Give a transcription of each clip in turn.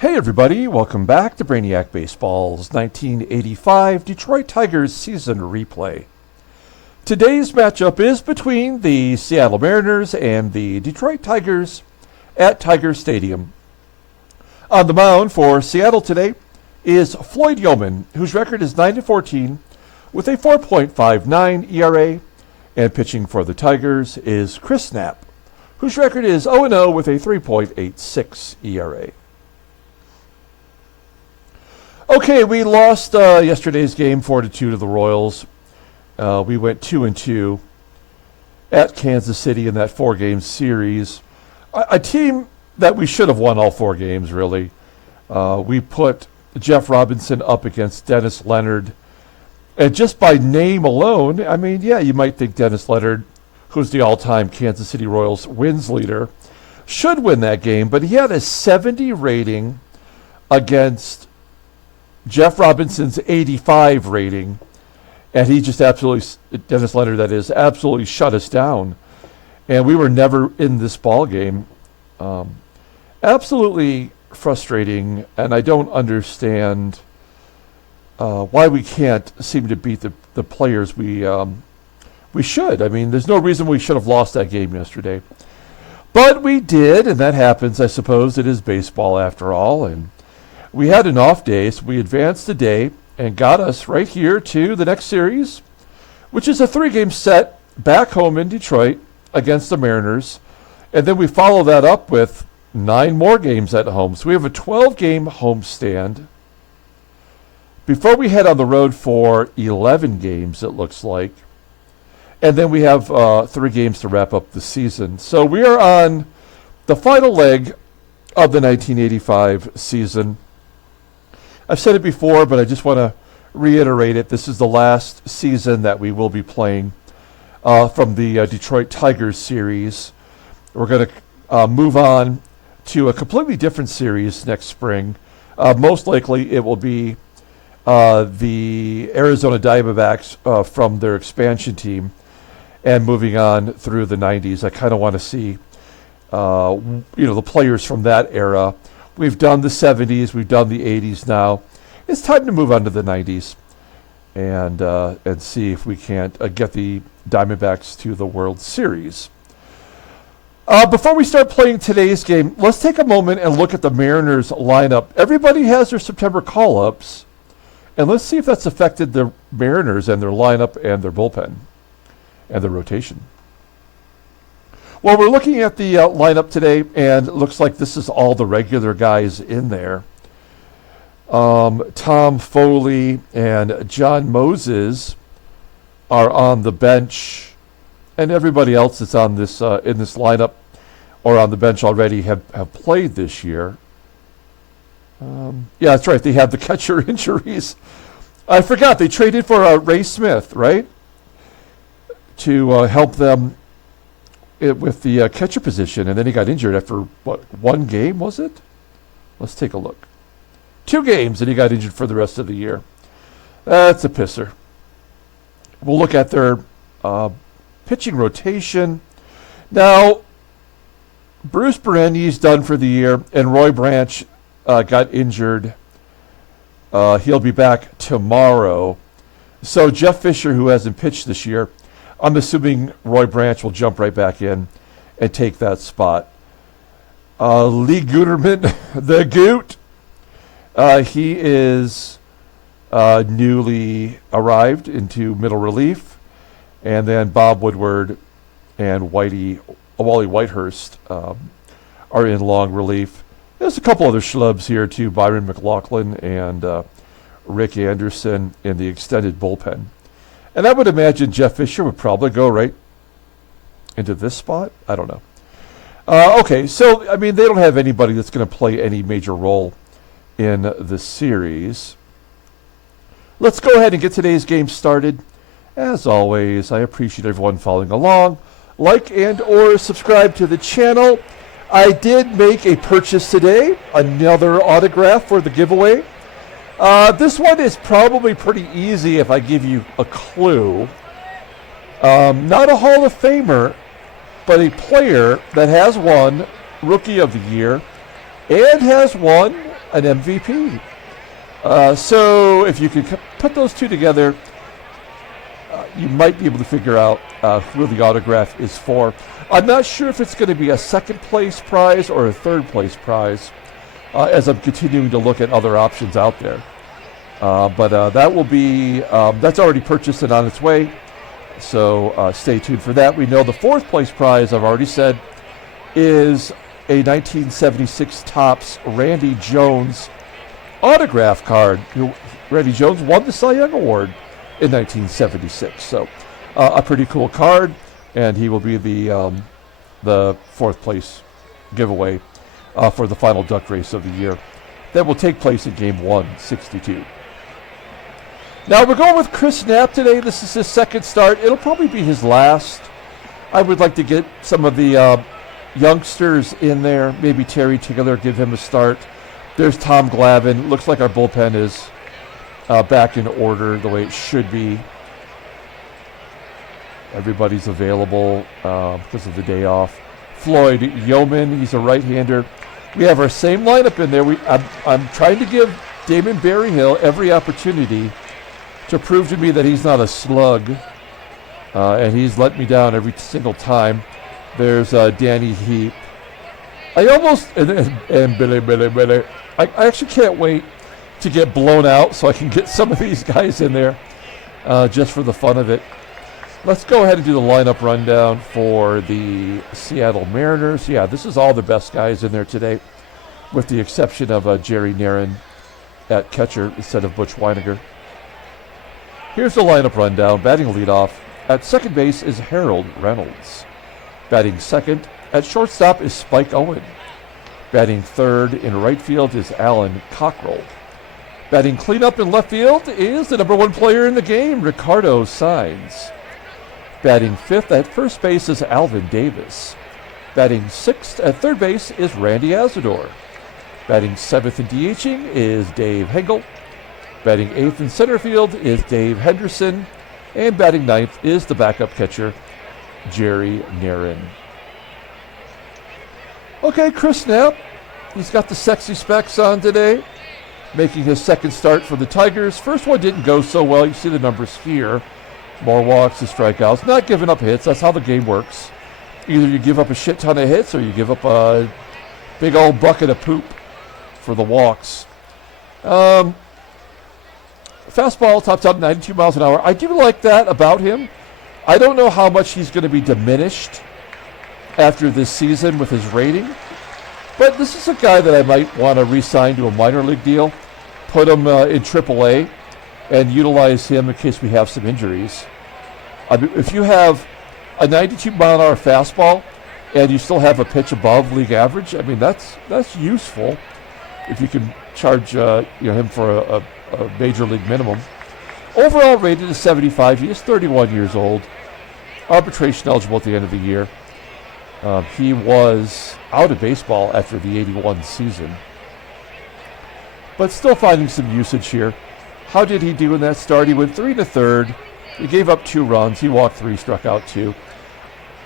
Hey everybody, welcome back to Brainiac Baseball's 1985 Detroit Tigers season replay. Today's matchup is between the Seattle Mariners and the Detroit Tigers at Tiger Stadium. On the mound for Seattle today is Floyd Youmans, whose record is 9-14 with a 4.59 ERA, and pitching for the Tigers is Knapp, whose record is 0-0 with a 3.86 ERA. Okay, we lost yesterday's game 4-2 to the Royals. We went 2-2 at Kansas City in that 4-game series. A team that we should have won all 4 games, really. We put Jeff Robinson up against Dennis Leonard. And just by name alone, I mean, yeah, you might think Dennis Leonard, who's the all-time Kansas City Royals wins leader, should win that game. But he had a 70 rating against Jeff Robinson's 85 rating, and he just absolutely, Dennis Leonard that is, absolutely shut us down. And we were never in this ball game. Absolutely frustrating, and I don't understand why we can't seem to beat the players we should. I mean, there's no reason we should have lost that game yesterday. But we did, and that happens, I suppose. It is baseball after all, and we had an off day, so we advanced the day and got us right here to the next series, which is a 3-game set back home in Detroit against the Mariners. And then we follow that up with 9 more games at home. So we have a 12-game homestand before we head on the road for 11 games, it looks like. And then we have 3 games to wrap up the season. So we are on the final leg of the 1985 season. I've said it before, but I just want to reiterate it. This is the last season that we will be playing from the Detroit Tigers series. We're going to move on to a completely different series next spring. Most likely it will be the Arizona Diamondbacks from their expansion team and moving on through the 90s. I kind of want to see the players from that era. We've done the 70s, we've done the 80s now. It's time to move on to the 90s and see if we can't get the Diamondbacks to the World Series. Before we start playing today's game, let's take a moment and look at the Mariners lineup. Everybody has their September call-ups, and let's see if that's affected the Mariners and their lineup and their bullpen and their rotation. Well, we're looking at the lineup today, and it looks like this is all the regular guys in there. Tom Foley and John Moses are on the bench, and everybody else that's on this in this lineup or on the bench already have played this year. Yeah, that's right. They have the catcher injuries. I forgot. They traded for Ray Smith, right, to help them with the catcher position, and then he got injured after, what, 1 game, was it? Let's take a look. 2 games, and he got injured for the rest of the year. That's a pisser. We'll look at their pitching rotation. Now, Bruce Berenyi's done for the year, and Roy Branch got injured. He'll be back tomorrow. So Jeff Fisher, who hasn't pitched this year, I'm assuming Roy Branch will jump right back in and take that spot. Lee Guterman, the Goot, he is newly arrived into middle relief. And then Bob Woodward and Wally Whitehurst are in long relief. There's a couple other schlubs here too, Byron McLaughlin and Rick Anderson in the extended bullpen. And I would imagine Jeff Fisher would probably go right into this spot. I don't know. Okay, so, I mean, they don't have anybody that's going to play any major role in the series. Let's go ahead and get today's game started. As always, I appreciate everyone following along. Like and or subscribe to the channel. I did make a purchase today, another autograph for the giveaway. This one is probably pretty easy if I give you a clue. Not a Hall of Famer, but a player that has won Rookie of the Year and has won an MVP. So if you could put those two together, you might be able to figure out who the autograph is for. I'm not sure if it's going to be a second place prize or a third place prize, as I'm continuing to look at other options out there. But that will be, that's already purchased and on its way. So stay tuned for that. We know the fourth place prize, I've already said, is a 1976 Topps Randy Jones autograph card. Randy Jones won the Cy Young Award in 1976. So a pretty cool card, and he will be the fourth place giveaway for the final duck race of the year. That will take place in Game 162. Now we're going with Chris Knapp today. This is his second start. It'll probably be his last. I would like to get some of the youngsters in there. Maybe Terry Taylor, give him a start. There's Tom Glavine. Looks like our bullpen is back in order the way it should be. Everybody's available because of the day off. Floyd Youmans, he's a right-hander. We have our same lineup in there. I'm trying to give Damon Berryhill every opportunity to prove to me that he's not a slug, and he's let me down every single time. There's Danny Heap. I almost, and Billy. I actually can't wait to get blown out so I can get some of these guys in there just for the fun of it. Let's go ahead and do the lineup rundown for the Seattle Mariners. Yeah, this is all the best guys in there today, with the exception of Jerry NARRON at catcher instead of Butch Whitaker. Here's the lineup rundown. Batting leadoff at second base is Harold Reynolds. Batting second at shortstop is Spike Owen. Batting third in right field is Alan Cockrell. Batting cleanup in left field is the number one player in the game, Ricardo SAENZ. Batting fifth at first base is Alvin Davis. Batting sixth at third base is Randy ASADOOR. Batting seventh and DHing is Dave HENGEL. Batting eighth in center field is Dave Henderson. And batting ninth is the backup catcher, Jerry NARRON. Okay, Chris Knapp. He's got the sexy specs on today, making his second start for the Tigers. First one didn't go so well. You see the numbers here. More walks and strikeouts. Not giving up hits. That's how the game works. Either you give up a shit ton of hits or you give up a big old bucket of poop for the walks. Fastball tops out 92 miles an hour. I do like that about him. I don't know how much he's going to be diminished after this season with his rating, but this is a guy that I might want to re-sign to a minor league deal, put him in AAA, and utilize him in case we have some injuries. I mean, if you have a 92 mile an hour fastball and you still have a pitch above league average, I mean that's useful if you can charge him for a major league minimum. Overall rated is 75. He is 31 years old. Arbitration eligible at the end of the year. He was out of baseball after the 81 season, but still finding some usage here. How did he do in that start? He went 3 1/3. He gave up 2 runs. He walked 3, struck out 2.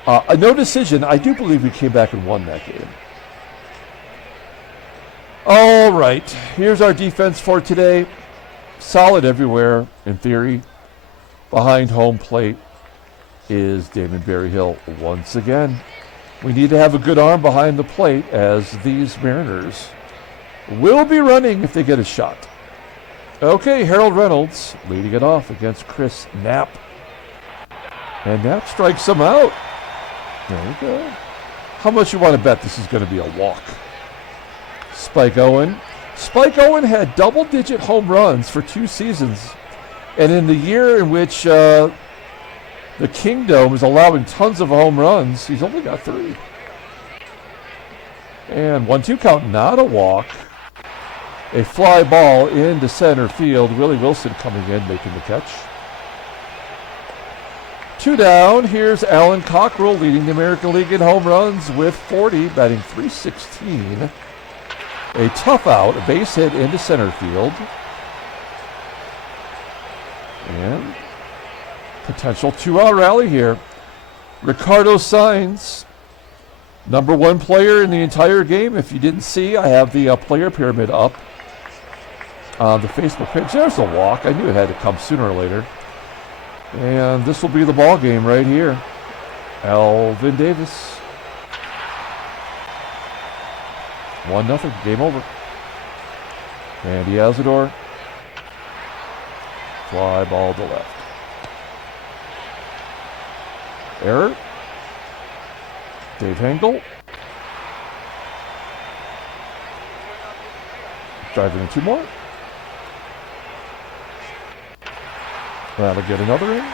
A no decision. I do believe we came back and won that game. All right. Here's our defense for today. Solid everywhere, in theory. Behind home plate is Damon Berryhill once again. We need to have a good arm behind the plate, as these Mariners will be running if they get a shot. Okay, Harold Reynolds leading it off against Chris Knapp. And Knapp strikes him out. There we go. How much you want to bet this is going to be a walk? Spike Owen. Spike Owen had double-digit home runs for 2 seasons. And in the year in which the Kingdom is allowing tons of home runs, he's only got 3. And 1-2 count, not a walk. A fly ball into center field. Willie Wilson coming in, making the catch. 2 down. Here's Alan Cockrell leading the American League in home runs with 40, batting .316. A tough out, a base hit into center field. And potential 2-out rally here. Ricardo SAENZ, number 1 player in the entire game. If you didn't see, I have the player pyramid up on the Facebook page. There's the walk. I knew it had to come sooner or later. And this will be the ball game right here. Alvin Davis. 1-0. Game over. Andy ASADOOR. Fly ball to left. Error. Dave HENGEL. Driving in 2 more. That'll get another in.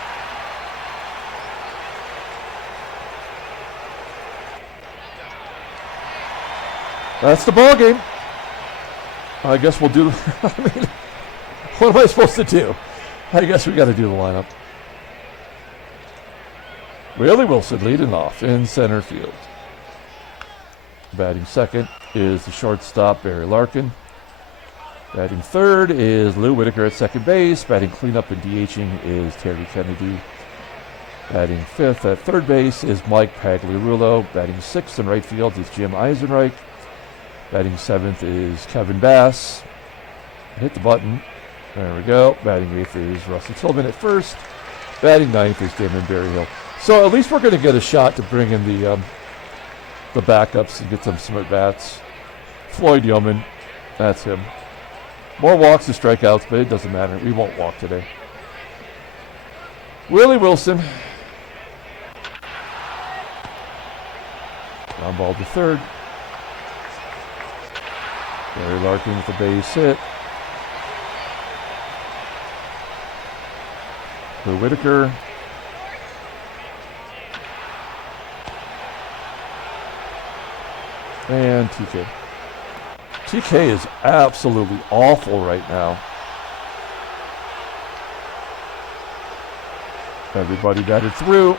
That's the ball game. I guess we'll do. I mean, what am I supposed to do? I guess we got to do the lineup. Willie Wilson leading off in center field. Batting second is the shortstop, LARKIN. Batting third is Lou Whitaker at second base. Batting cleanup and DHing is Terry Kennedy. Batting fifth at third base is Mike PAGLIARULO. Batting sixth in right field is Jim EISENREICH. Batting seventh is Kevin Bass. Hit the button. There we go. Batting eighth is Russell TILLMAN at first. Batting ninth is Damon BERRYHILL. So at least we're going to get a shot to bring in the backups and get some at bats. Floyd Youmans, that's him. More walks and strikeouts, but it doesn't matter. We won't walk today. Willie Wilson. Ground ball to third. LARKIN with the base hit. For Whitaker. And TK. TK is absolutely awful right now. Everybody batted through.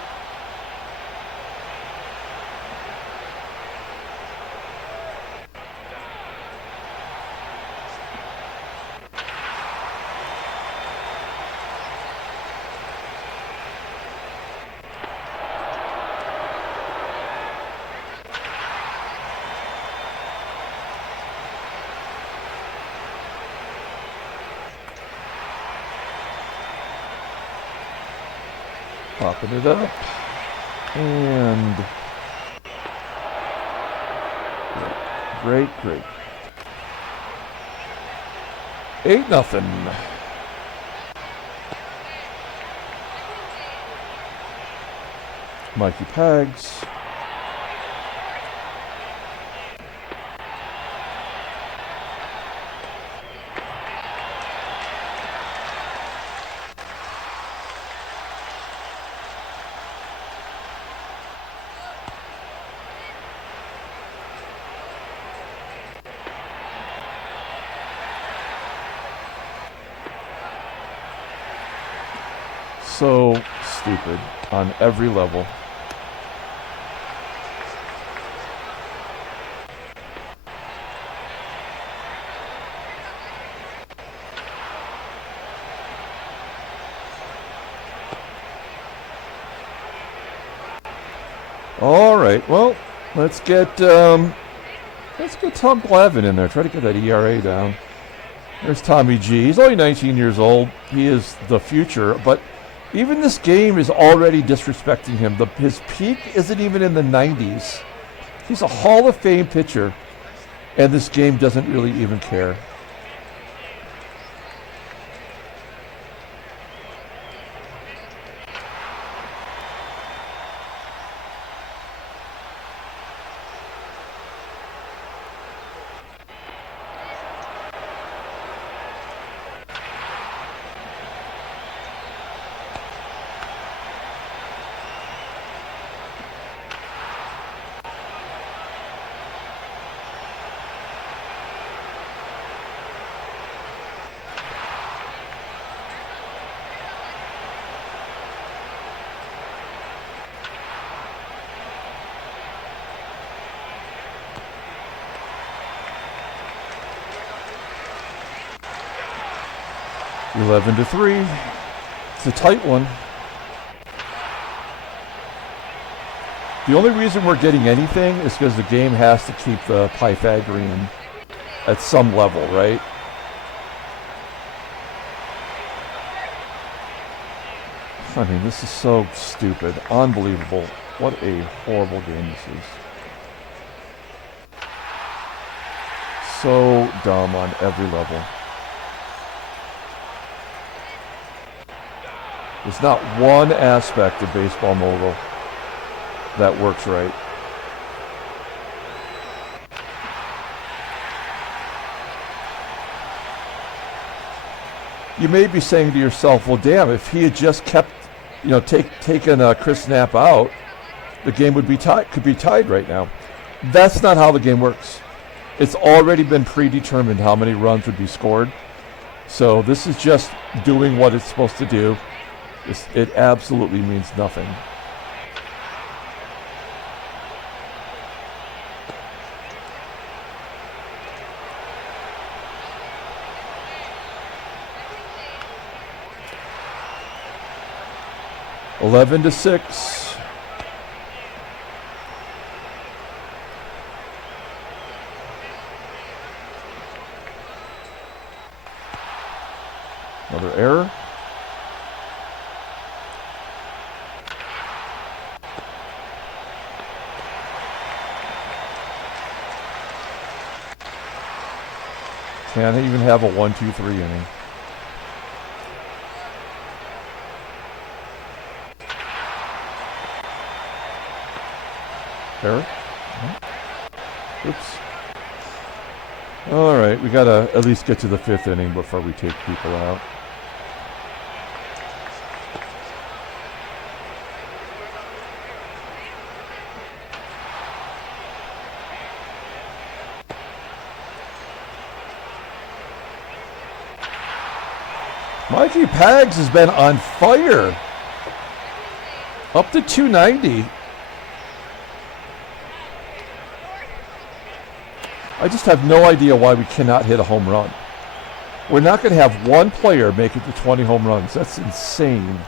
Popping it up. And great. 8-0. Mikey Pags. So stupid on every level. All right, well, let's get Tom Glavine in there. Try to get that ERA down. There's Tommy G. He's only 19 years old. He is the future, but even this game is already disrespecting him. His peak isn't even in the 90s. He's a Hall of Fame pitcher, and this game doesn't really even care. Eleven to 3. It's a tight one. The only reason we're getting anything is because the game has to keep the Pythagorean at some level, right? I mean, this is so stupid. Unbelievable. What a horrible game this is. So dumb on every level. There's not one aspect of Baseball Mogul that works right. You may be saying to yourself, well, damn, if he had just kept, you know, taken Chris Knapp out, the game would be could be tied right now. That's not how the game works. It's already been predetermined how many runs would be scored. So this is just doing what it's supposed to do. It absolutely means nothing. Eleven to 6. Another error. Can't even have a 1-2-3 inning. Error? Oops. All right, we gotta at least get to the 5th inning before we take people out. Mikey Pags has been on fire. Up to 290. I just have no idea why we cannot hit a home run. We're not going to have one player make it to 20 home runs. That's insane.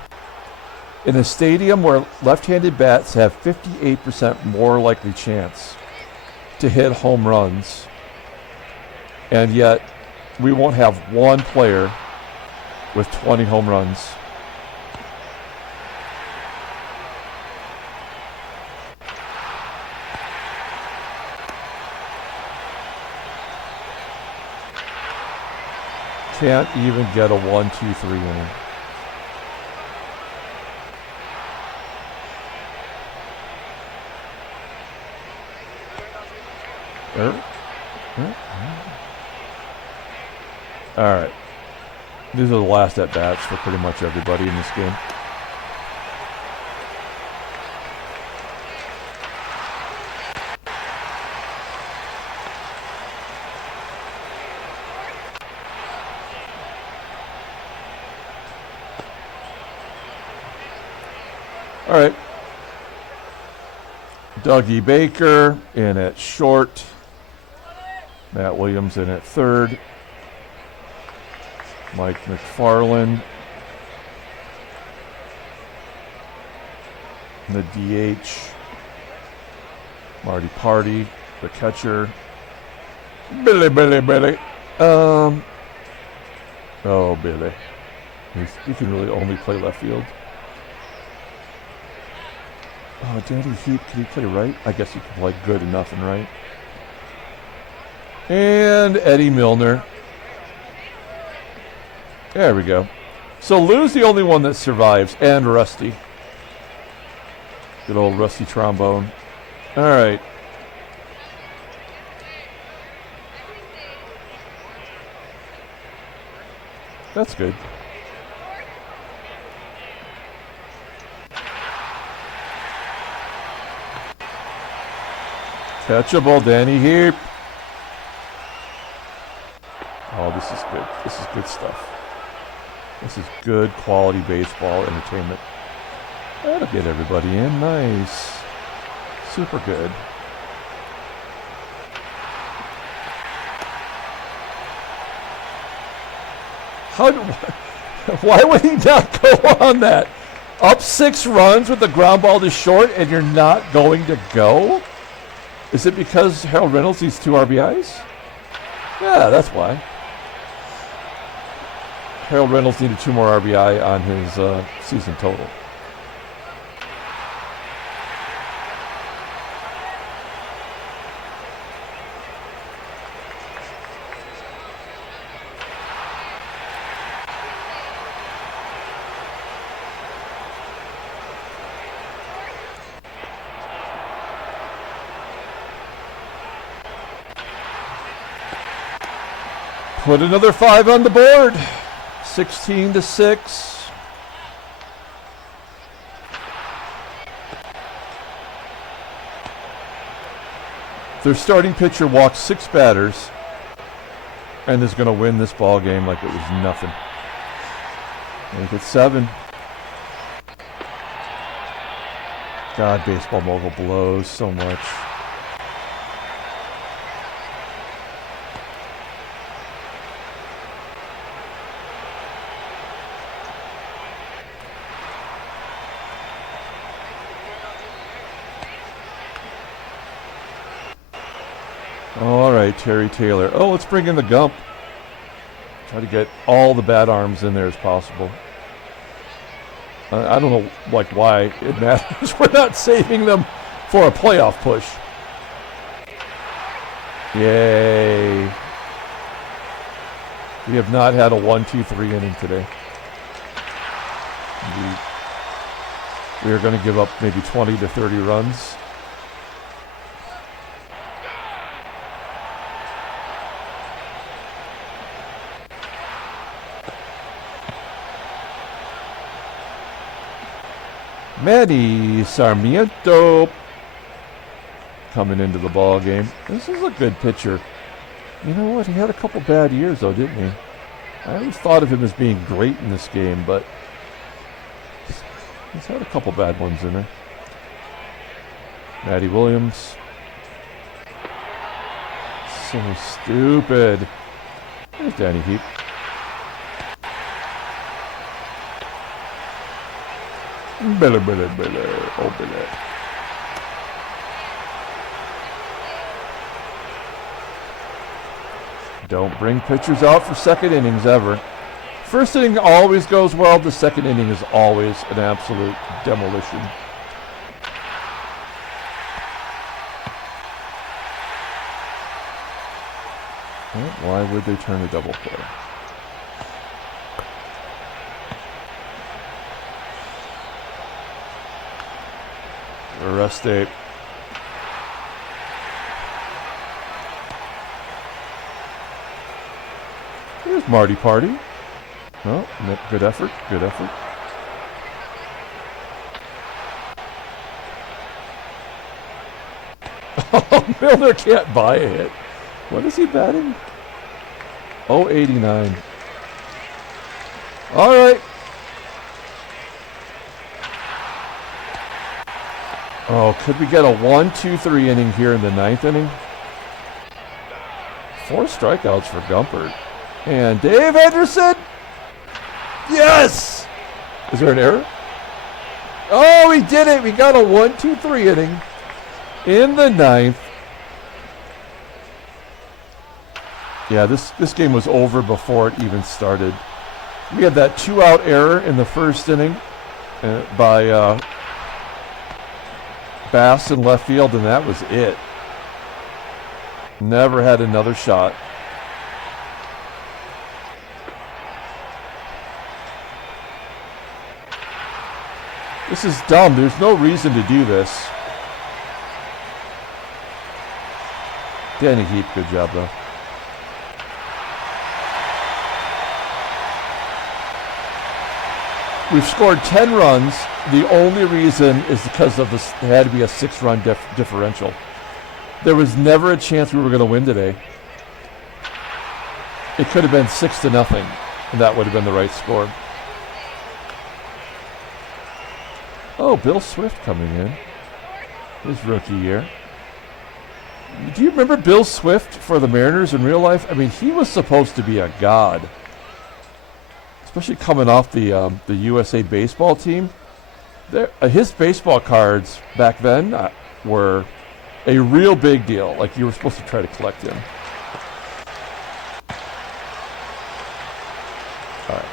In a stadium where left-handed bats have 58% more likely chance to hit home runs, and yet we won't have one player with 20 home runs. Can't even get a 1-2-3 inning. All right. These are the last at-bats for pretty much everybody in this game. All right. Dougie Baker in at short. Matt Williams in at third. Mike McFarland in the DH. Marty Party, the catcher. Billy. Oh, Billy. He can really only play left field. Oh, Danny Heap, can he play right? I guess he can play good and nothing right. And Eddie Milner. There we go. So Lou's the only one that survives, and Rusty. Good old Rusty Trombone. All right. That's good. Catchable, Danny Heap. Oh, this is good. This is good stuff. This is good quality baseball entertainment. That'll get everybody in. Nice. Super good. Why would he not go on that? Up 6 runs with the ground ball to short and you're not going to go? Is it because Harold Reynolds needs 2 RBIs? Yeah, that's why. Harold Reynolds needed 2 more RBI on his season total. Put another 5 on the board. 16-6. Their starting pitcher walked 6 batters and is going to win this ball game like it was nothing. Make it 7. God, baseball mogul blows so much. All right, Terry Taylor. Oh, let's bring in the Gump. Try to get all the bat arms in there as possible. I don't know, like, why it matters. We're not saving them for a playoff push. Yay. We have not had a 1-2-3 inning today. We are going to give up maybe 20 to 30 runs. Manny Sarmiento coming into the ball game. This is a good pitcher. You know what? He had a couple bad years, though, didn't he? I always thought of him as being great in this game, but he's had a couple bad ones in there. Matty Williams. So stupid. There's Danny Heap. Billy. Oh, Billy. Don't bring pitchers out for second innings ever. First inning always goes well. The second inning is always an absolute demolition. Well, why would they turn a double play? Arrest date. Here's Marty Party. Oh, good effort. Good effort. Oh, Milner can't buy a hit. What is he batting? 089. All right. Oh, could we get a 1-2-3 inning here in the 9th inning? 4 strikeouts for Gumpert. And Dave Henderson? Yes! Is there an error? Oh, we did it! We got a 1-2-3 inning in the 9th. Yeah, this game was over before it even started. We had that 2-out error in the first inning by Bass in left field, and that was it. Never had another shot. This is dumb. There's no reason to do this. Danny Heap, good job, though. We've scored 10 runs. The only reason is because of this. It had to be a 6-run differential. There was never a chance we were going to win today. It could have been 6-0, and that would have been the right score. Oh, Bill Swift coming in. His rookie year. Do you remember Bill Swift for the Mariners in real life? I mean, he was supposed to be a god. Especially coming off the USA baseball team. His baseball cards back then were a real big deal. Like, you were supposed to try to collect him. All right.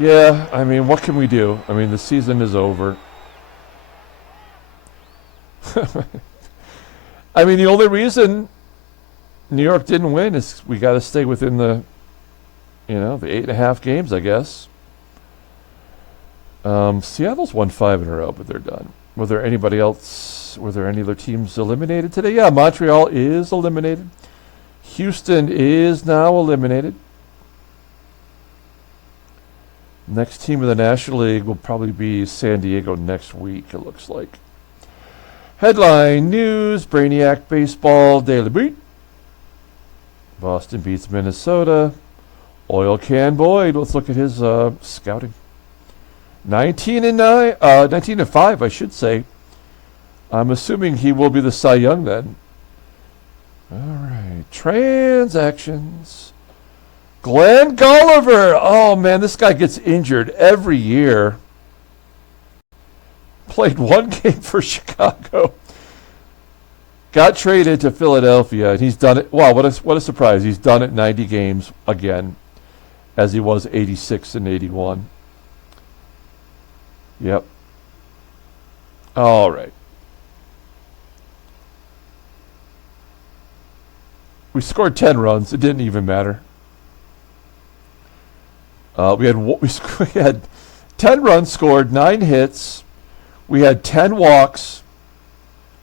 Yeah, I mean, what can we do? I mean, the season is over. I mean, the only reason New York didn't win is we got to stay within the, the 8.5 games, I guess. Seattle's won 5 in a row, but they're done. Were there anybody else? Were there any other teams eliminated today? Yeah, Montreal is eliminated. Houston is now eliminated. Next team in the National League will probably be San Diego next week, it looks like. Headline news, Brainiac Baseball Daily Beat. Boston beats Minnesota. Oil Can Boyd, let's look at his scouting. 19-5, I should say. I'm assuming he will be the Cy Young then. All right, transactions. Glenn Gulliver. Oh, man, this guy gets injured every year. Played 1 game for Chicago. Got traded to Philadelphia, and he's done it. Wow, what a surprise. He's done it 90 games again, as he was 86 and 81. Yep. All right. We scored 10 runs. It didn't even matter. We had 10 runs scored, 9 hits. We had 10 walks.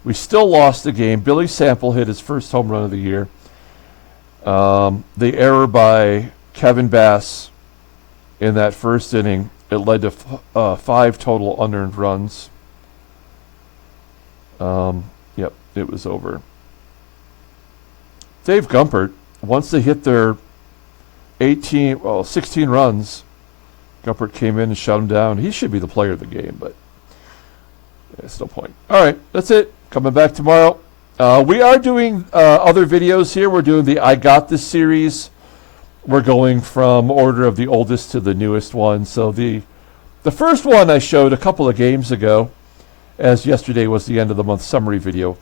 We still lost the game. Billy Sample hit his first home run of the year. The error by Kevin Bass in that first inning, it led to 5 total unearned runs. Yep, it was over. Dave Gumpert, once they hit their 16 runs, Gumpert came in and shut him down. He should be the player of the game, but there's no point. All right, that's it. Coming back tomorrow. We are doing other videos here. We're doing the I Got This series. We're going from order of the oldest to the newest one. So the first one I showed a couple of games ago, as yesterday was the end of the month summary video.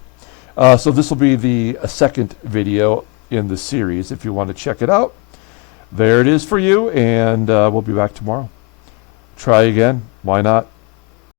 So this will be the second video in the series if you want to check it out. There it is for you, and we'll be back tomorrow. Try again. Why not?